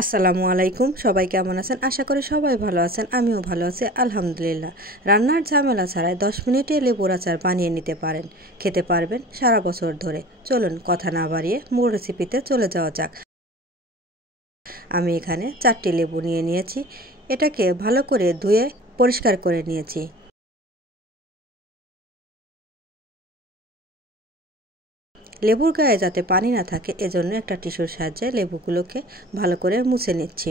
আসসালামু আলাইকুম। সবাই কেমন আছেন? আশা করি সবাই ভালো আছেন। আমিও ভালো আছি আলহামদুলিল্লাহ। রান্নার ঝামেলা ছাড়াই 10 মিনিটে লেবুর আচার বানিয়ে নিতে পারেন, খেতে পারবেন সারা বছর ধরে। চলুন কথা না বাড়িয়ে মূল রেসিপিতে চলে যাওয়া যাক। আমি এখানে 4টি লেবু নিয়ে নিয়েছি। এটাকে ভালো করে ধুয়ে পরিষ্কার করে নিয়েছি। লেবুর গায়ে যাতে পানি না থাকে এজন্য একটা টিস্যুর সাহায্যে লেবুগুলোকে ভালো করে মুছে নিচ্ছি।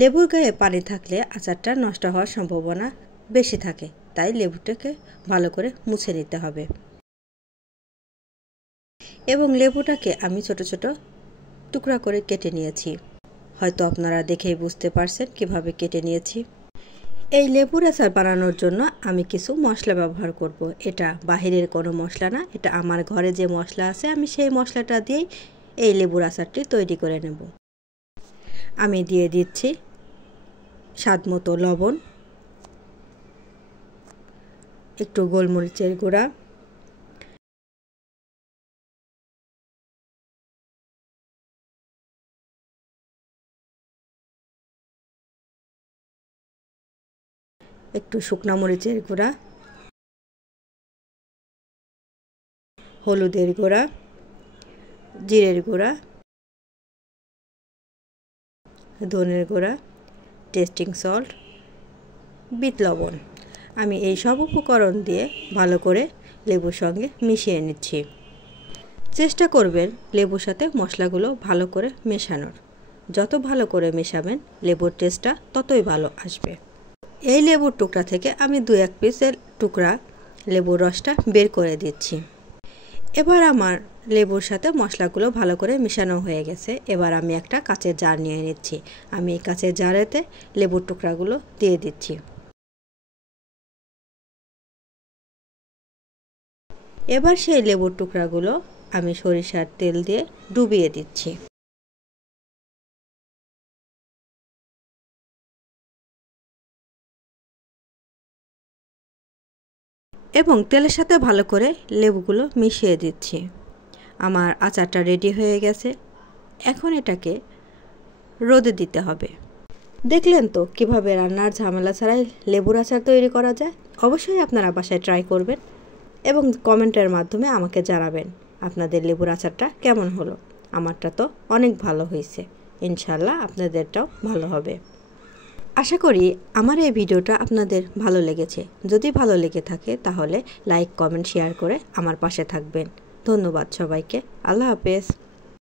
লেবুর গায়ে পানি থাকলে আচারটা নষ্ট হওয়ার সম্ভাবনা বেশি থাকে, তাই লেবুটাকে ভালো করে মুছে নিতে হবে। এবং লেবুটাকে আমি ছোট ছোট টুকরা করে কেটে নিয়েছি। হয়তো আপনারা দেখেই বুঝতে পারছেন কিভাবে কেটে নিয়েছি। এই লেবুর আচার বানানোর জন্য আমি কিছু মশলা ব্যবহার করব। এটা বাহিরের কোনো মশলা না, এটা আমার ঘরে যে মশলা আছে আমি সেই মশলাটা দিয়েই এই লেবুর আচারটি তৈরি করে নেব। আমি দিয়ে দিচ্ছি স্বাদমতো লবণ, একটু গোলমরিচের গুঁড়া, একটু শুকনো মরিচের গুঁড়া, হলুদের গুঁড়া, জিরের গুঁড়া, ধনের গুঁড়া, টেস্টিং সল্ট, বিট লবণ। আমি এই সব উপকরণ দিয়ে ভালো করে লেবুর সঙ্গে মিশিয়ে নিচ্ছি। চেষ্টা করবেন লেবুর সাথে মশলাগুলো ভালো করে মেশানোর। যত ভালো করে মেশাবেন লেবুর টেস্টটা ততই ভালো আসবে। এই লেবুর টুকরা থেকে আমি 2-1 পিসের টুকরা লেবুর রসটা বের করে দিচ্ছি। এবার আমার লেবুর সাথে মশলাগুলো ভালো করে মেশানো হয়ে গেছে। এবার আমি একটা কাচের জার নিয়ে নিচ্ছি। আমি এই কাচের জারেতে লেবুর টুকরাগুলো দিয়ে দিচ্ছি। এবার সেই লেবুর টুকরাগুলো আমি সরিষার তেল দিয়ে ডুবিয়ে দিচ্ছি। এবং তেলের সাথে ভালো করে লেবুগুলো মিশিয়ে দিচ্ছি। আমার আচারটা রেডি হয়ে গেছে। এখন এটাকে রোদে দিতে হবে। দেখলেন তো কিভাবে রান্নার ঝামেলা ছাড়াই লেবুর আচার তৈরি করা যায়। অবশ্যই আপনারা বাসায় ট্রাই করবেন এবং কমেন্টের মাধ্যমে আমাকে জানাবেন আপনাদের লেবুর আচারটা কেমন হলো। আমারটা তো অনেক ভালো হয়েছে, ইনশাল্লাহ আপনাদেরটাও ভালো হবে। আশা করি আমার এই ভিডিওটা আপনাদের ভালো লেগেছে। যদি ভালো লেগে থাকে তাহলে লাইক, কমেন্ট, শেয়ার করে আমার পাশে থাকবেন। ধন্যবাদ সবাইকে। আল্লাহ হাফেজ।